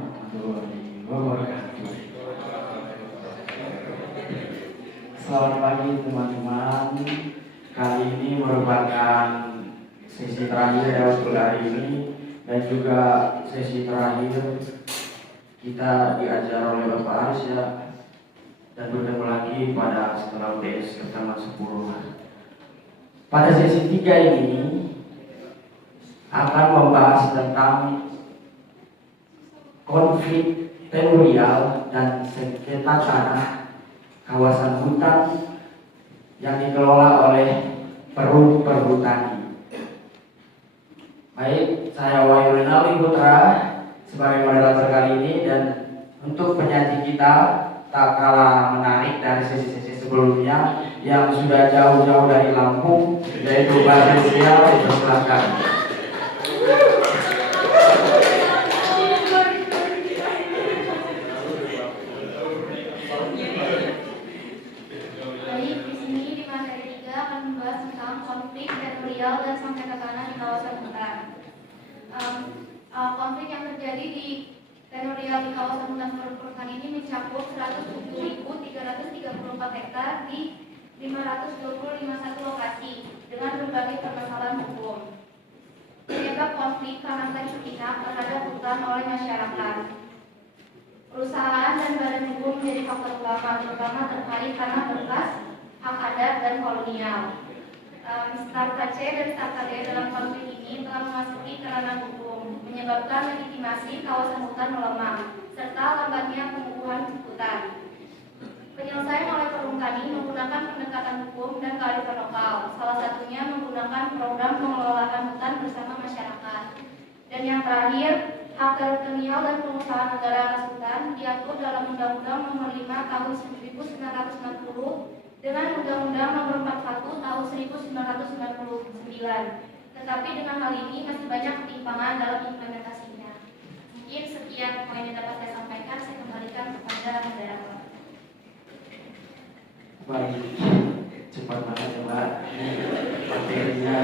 warahmatullahi wabarakatuh. Selamat pagi teman-teman. Kali ini merupakan sesi terakhir ya untuk hari ini dan juga sesi terakhir kita diajar oleh Bapak Aris ya, dan bertemu lagi pada setelah UTS pertama 10. Pada sesi 3 ini akan membahas tentang konflik teritorial dan sengketa tanah kawasan hutan yang dikelola oleh Perum Perhutani. Baik, saya Wahyu Renaldi Putra sebagai moderator kali ini, dan untuk penyaji kita tak kalah menarik dari sesi-sesi sebelumnya yang sudah jauh-jauh dari Lampung, yaitu Pak Sosial. Dipersilakan. Baik, di sini di materi 3 akan membahas tentang konflik teritorial dan sengketa tanah di kawasan hutan. Konflik yang terjadi di teritorial di kawasan hutan perhutani ini mencakup 107.334 hektar di 521 lokasi dengan berbagai permasalahan hukum. Penyebab konflik karena sepihak terhadap hutan oleh masyarakat. Perusahaan dan badan hukum menjadi faktor utama, terutama terkait tanah bekas, hak adat, dan kolonial. Starta C dan Starta D dalam konflik ini telah memasuki ranah hukum, menyebabkan legitimasi kawasan hutan melemah, serta lambatnya pengukuhan hutan. Penyelesaian oleh perhutani menggunakan pendekatan hukum dan kearifan lokal, salah satunya menggunakan program pengelolaan hutan bersama masyarakat. Dan yang terakhir, hak teritorial dan pengusahaan negara atas hutan diatur dalam Undang-Undang Nomor 5 Tahun 1990 dengan Undang-Undang Nomor 41 Tahun 1999. Tetapi dengan hal ini masih banyak ketimpangan dalam implementasinya. Mungkin sekian poin yang dapat saya sampaikan. Saya kembalikan kepada moderator. Baik, cepat banget ya Mbak. Materinya,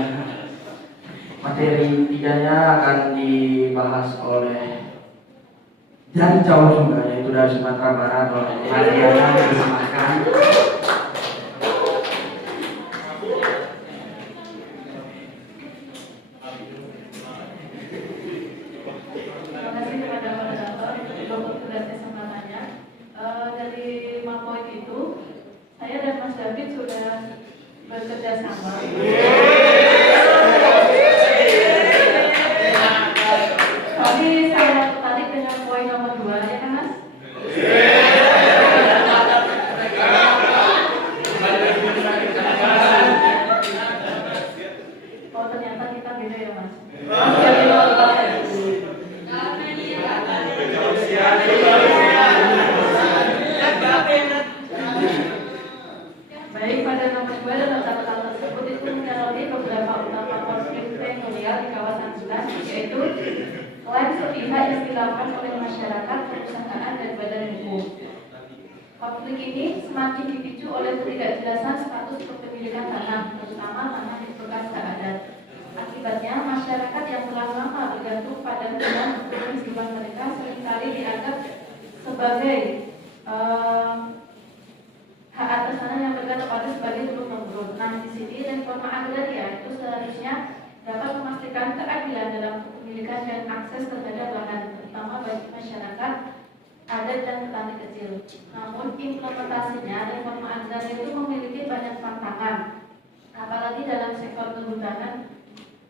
materi 3-nya akan dibahas oleh dari jauh juga, yaitu dari Sumatera Barat, oleh Mariana disematkan. Terima kasih kepada moderator untuk kesempatannya. Dari 5 poin itu, saya dan Mas David sudah bekerja sama. Tapi saya tertarik dengan poin nomor 2, ya kan Mas? Oh, ternyata kita beda ya Mas. Baik, pada nomor 2 dalam catatan tersebut itu menyoroti beberapa utama konflik teritorial di kawasan hutan, yaitu klaim sepihak yang dilakukan oleh masyarakat, perusahaan, dan badan hukum. Konflik ini semakin dipicu oleh ketidakjelasan status kepemilikan tanah, terutama tanah yang bekas hak adat. Akibatnya, masyarakat yang telah lama bergantung pada hutan untuk kehidupan mereka seringkali dianggap sebagai hak atas tanah yang bergantung pada sebagai turun-temurun. Nah, di sini reforma agraria itu seharusnya dapat memastikan keadilan dalam kepemilikan dan akses terhadap lahan, terutama bagi masyarakat adat dan petani kecil. Namun implementasinya reforma agraria itu memiliki banyak tantangan, apalagi dalam sektor kehutanan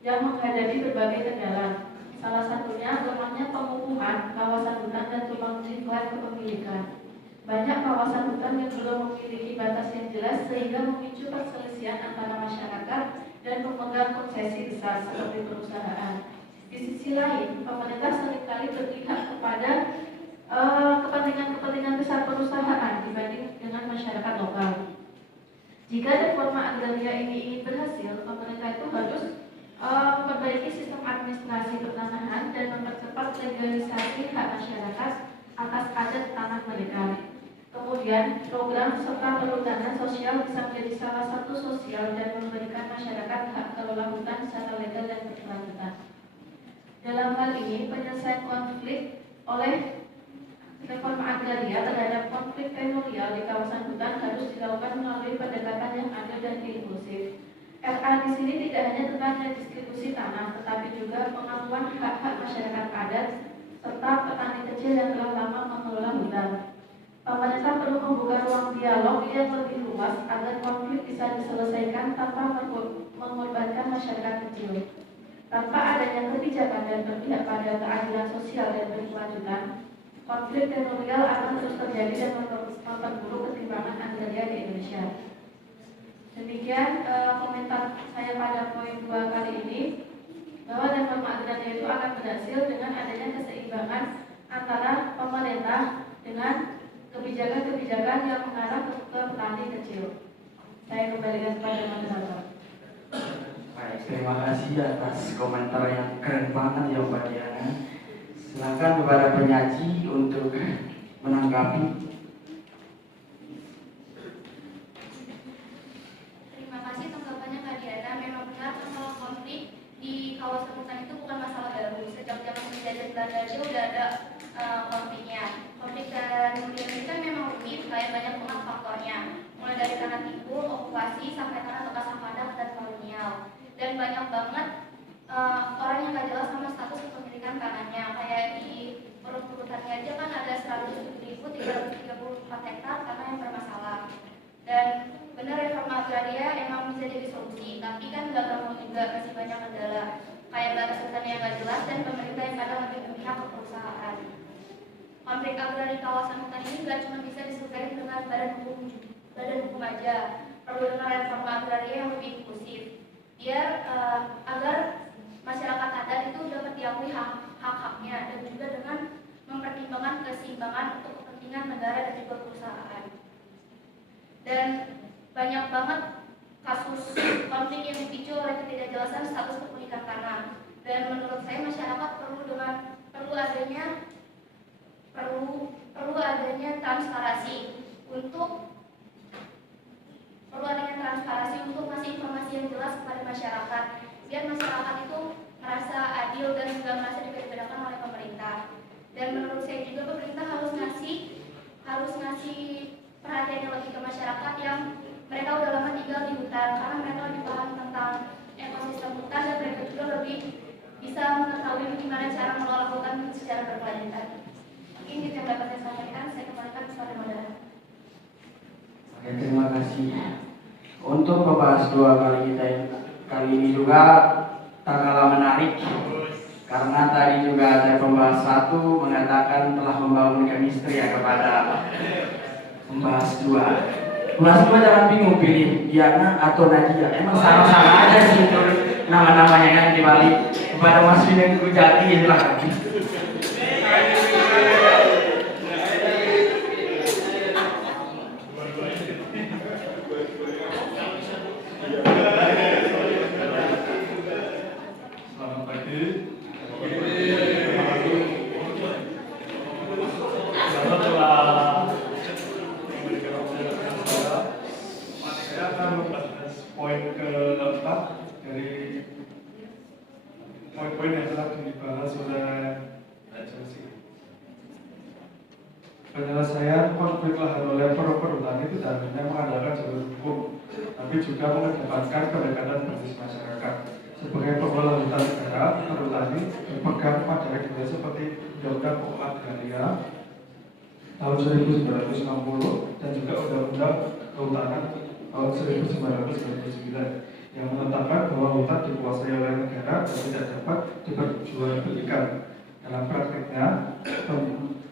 yang menghadapi berbagai kendala. Salah satunya lemahnya pengukuhan kawasan hutan dan tumpang tindih kepemilikan. Banyak kawasan hutan yang belum memiliki batas yang jelas sehingga memicu perselisihan antara masyarakat dan pemegang konsesi besar seperti perusahaan. Di sisi lain, pemerintah seringkali berpihak kepada kepentingan besar perusahaan dibanding dengan masyarakat lokal. Jika reforma agraria ini ingin berhasil, pemerintah itu harus memperbaiki sistem administrasi pertanahan dan mempercepat legalisasi hak masyarakat atas adat tanah mereka. Kemudian, program serta perhutanan sosial bisa menjadi salah satu sosial dan memberikan masyarakat hak kelola hutan secara legal dan berkelanjutan. Dalam hal ini, penyelesaian konflik oleh reforma agraria terhadap konflik teritorial di kawasan hutan harus dilakukan melalui pendekatan yang adil dan inklusif. RA di sini tidak hanya tentang redistribusi tanah, tetapi juga pengakuan hak-hak masyarakat adat serta petani kecil yang telah lama mengelola hutan. Pemerintah perlu membuka ruang dialog yang lebih luas agar konflik bisa diselesaikan tanpa mengorbankan masyarakat kecil. Tanpa adanya kebijakan dan berpihak pada keadilan sosial dan berkelanjutan, konflik teritorial akan terus terjadi dan memperburuk keseimbangan agraria di Indonesia. Demikian komentar saya pada poin 2 kali ini, bahwa reforma agraria itu akan berhasil dengan adanya keseimbangan antara pemerintah dengan kebijakan-kebijakan yang mengarah ke petani kecil. Saya kembalikan kepada moderator. Baik, terima kasih atas komentar yang keren banget ya Mbak Diana. Silakan kepada penyaji untuk menanggapi. Terima kasih tanggapannya Kak Diana. Memang benar masalah konflik di kawasan hutan itu bukan masalah baru. Sejak zaman penjajahan Belanda aja udah ada konfliknya. Konflik dan ini kan memang rumit, kayak banyak banget faktornya. Mulai dari tanah timbul, okupasi, sampai tanah bekas padat dan kolonial. Dan banyak banget orang yang gak jelas sama status kepemilikan tanahnya. Kayak di urut-urutannya aja kan ada 107.334 hektar tanah yang bermasalah. Dan benar reforma agraria emang bisa jadi solusi, tapi kan gak gampang juga, masih banyak kendala. Kayak batas hutan yang gak jelas dan pemerintah yang kadang lebih memihak ke perusahaan. Konflik agraria di kawasan hutan ini gak cuma bisa diselesaikan dengan badan hukum aja. Perlu dengan reforma agraria yang lebih inklusif, biar agar masyarakat adat itu dapat diakui hak-haknya dan juga dengan mempertimbangkan keseimbangan untuk kepentingan negara dan juga perusahaan. Dan banyak banget kasus konflik yang dipicu oleh ketidakjelasan status kepemilikan tanah. Dan menurut saya masyarakat perlu adanya transparansi untuk ngasih informasi yang jelas kepada masyarakat, biar masyarakat itu merasa adil dan juga merasa dibedakan oleh pemerintah. Dan menurut saya juga pemerintah harus ngasih perhatian yang lebih ke masyarakat yang mereka udah lama tinggal di hutan, karena mereka lebih paham tentang ekosistem hutan dan mereka juga lebih bisa mengetahui bagaimana cara mengelola hutan secara berkelanjutan. Mungkin itu yang dapat saya sampaikan. Saya kembalikan kepada moderator. Oke, terima kasih. Untuk membahas dua kali ini juga tak kalah menarik, karena tadi juga ada pembahas satu mengatakan telah membangun chemistry ya kepada pembahas dua. Pembahas dua jangan bingung pilih Diana atau Nadia, emang sama-sama aja sih itu nama-namanya kan dibalik kepada Mas Winen Kujati lah. Poin-poin yang telah dibahas oleh penyelesaian konflik lahan oleh perhutani itu tidak hanya mengandalkan jalur hukum, tapi juga mengedepankan pendekatan basis masyarakat. Sebagai pengelola hutan negara, perhutani berpegang pada ideologi seperti Undang-Undang Pokok Agraria tahun 1960 dan juga Undang-Undang Kehutanan tahun 1999 yang menetapkan bahwa hutan dikuasai oleh negara dan tidak dapat diperjualbelikan. Dalam praktiknya,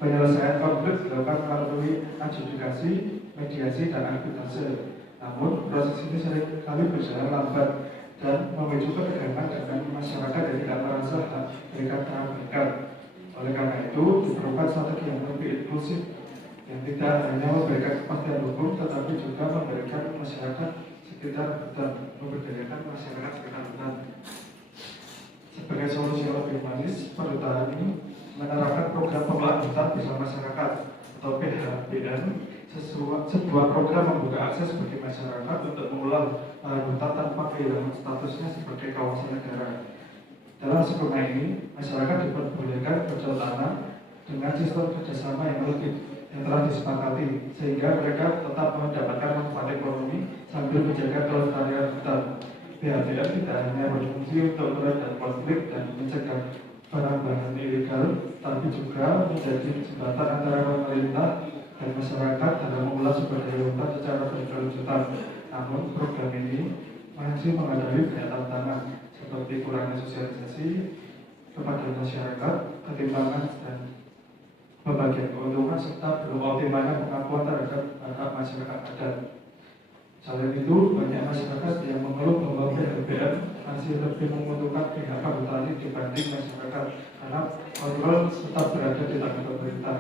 penyelesaian konflik dilakukan melalui adjudikasi, mediasi, dan arbitrase. Namun, proses ini seringkali berjalan lambat dan memicu ketegangan dengan masyarakat yang tidak merasa hak mereka terabaikan. Oleh karena itu, diperlukan strategi yang lebih inklusif yang tidak hanya memberikan kepastian hukum, tetapi juga memberikan masyarakat sekitar hutan, memberdayakan masyarakat sekitar hutan. Sebagai solusi yang lebih manis, perhutani menerapkan program pengelolaan hutan bersama masyarakat atau PHBN, sebuah program membuka akses bagi masyarakat untuk mengelola hutan tanpa kehilangan statusnya sebagai kawasan negara. Dalam skema ini, masyarakat diperbolehkan berjual tanah dengan sistem kerjasama yang telah disepakati, sehingga mereka tetap mendapatkan manfaat ekonomi sambil menjaga kelestarian hutan. PHBM tidak hanya berfungsi untuk meredam konflik dan mencegah penambangan ilegal, tapi juga menjadi jembatan antara pemerintah dan masyarakat dalam mengelola sumber daya hutan secara berkelanjutan. Namun program ini masih menghadapi banyak tantangan seperti kurangnya sosialisasi kepada masyarakat, ketimpangan dan pembagian keuntungan, serta belum optimalnya pengakuan terhadap hak masyarakat adat. Selain itu, banyak masyarakat yang mengeluh bahwa PHBM masih lebih menguntungkan pihak petani dibanding masyarakat karena kontrol tetap berada di tangan pemerintah.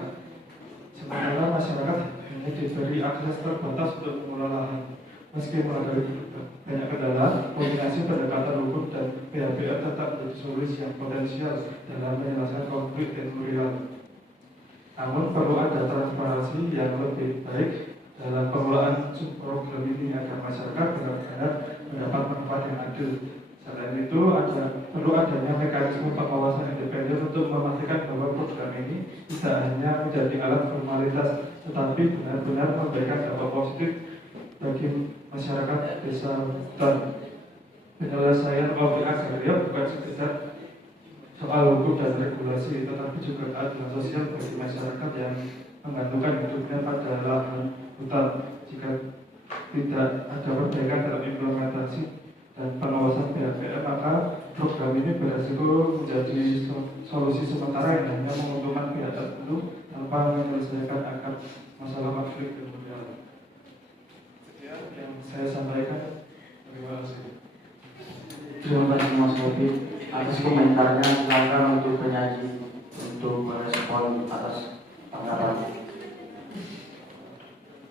Sementara masyarakat hanya diberi akses terbatas untuk mengelola lahan. Meski menghadapi banyak kendala, kombinasi pendekatan hukum dan PHBM tetap menjadi solusi yang potensial dalam menyelesaikan konflik teritorial. Namun perlu ada transparansi yang lebih baik dalam pengelolaan program ini agar masyarakat benar-benar mendapat manfaat yang adil. Selain itu, perlu adanya mekanisme pengawasan independen untuk memastikan bahwa program ini tidak hanya menjadi alat formalitas, tetapi benar-benar memberikan dampak positif bagi masyarakat desa hutan. Penyelesaian konflik agraria bukan sekedar soal hukum dan regulasi, tetapi juga keadilan sosial bagi masyarakat yang menggantungkan hidupnya pada lahan hutan. Jika tidak ada perbaikan dalam implementasi dan pengawasan PHBM, maka program ini beresiko menjadi solusi sementara yang hanya menguntungkan pihak tertentu tanpa menyelesaikan akar masalah konflik teritorial. Sekian yang saya sampaikan. Terima kasih. Terima kasih Mas Bobi atas komentarnya. Silakan untuk penyaji untuk merespon atas tanggapan.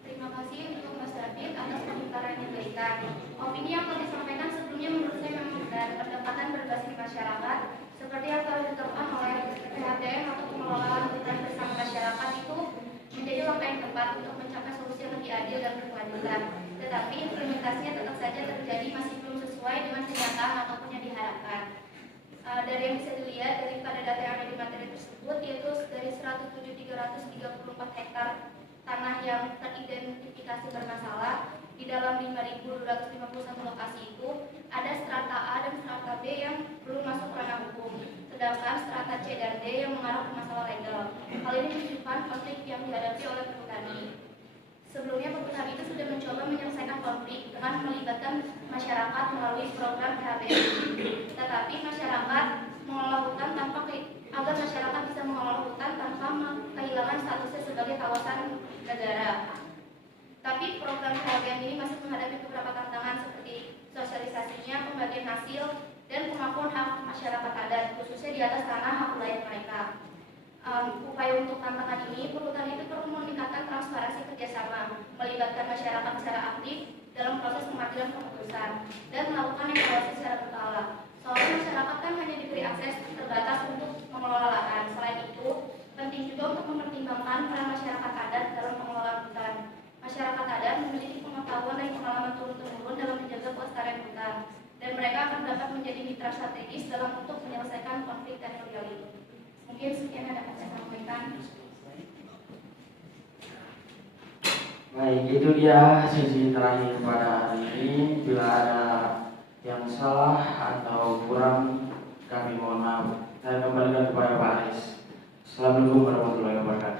Terima kasih untuk Mas David atas komentar yang diberikan. Opini yang telah disampaikan sebelumnya menurut saya memang benar. Pendekatan berbasis masyarakat seperti yang telah diterapkan oleh PHBM atau pengelolaan hutan bersama masyarakat itu menjadi langkah yang tepat untuk mencapai solusi yang lebih adil dan berkelanjutan. Tetapi implementasinya tetap saja terjadi masih belum sesuai dengan kenyataan ataupun yang diharapkan. Dari yang bisa dilihat daripada data yang ada di materi tersebut, yaitu dari 107.334 hektar tanah yang teridentifikasi bermasalah, di dalam 5.251 lokasi itu ada strata A dan strata B yang belum masuk ranah hukum, sedangkan strata C dan D yang mengarah ke masalah legal. Hal ini menunjukkan konflik yang dihadapi oleh petani. Sebelumnya petani itu sudah mencoba menyelesaikan konflik dengan melibatkan masyarakat melalui program PHBM. Tetapi masyarakat mengelola hutan agar masyarakat bisa mengelola hutan tanpa kehilangan statusnya sebagai kawasan negara. Tapi program PHBM ini masih menghadapi beberapa tantangan seperti sosialisasinya, pembagian hasil, dan pengakuan hak masyarakat adat, khususnya di atas tanah hak wilayah mereka. Upaya untuk tantangan ini, perhutani itu perlu meningkatkan transparansi kerjasama, melibatkan masyarakat secara aktif dalam proses pengambilan keputusan, dan melakukan evaluasi secara berkala. Soalnya masyarakat kan hanya diberi akses terbatas untuk mengelola lahan. Selain itu, penting juga untuk mempertimbangkan peran masyarakat adat dalam pengelolaan hutan. Masyarakat adat memiliki pengetahuan dan pengalaman turun-temurun dalam menjaga kelestarian hutan, dan mereka akan dapat menjadi mitra strategis dalam untuk menyelesaikan konflik teritorial itu. Mungkin sekian yang dapat saya sampaikan. Baik, itu dia sesi terakhir pada hari ini. Bila ada yang salah atau kurang, kami mohon maaf. Saya kembalikan kepada Pak Aris. Assalamualaikum warahmatullahi wabarakatuh.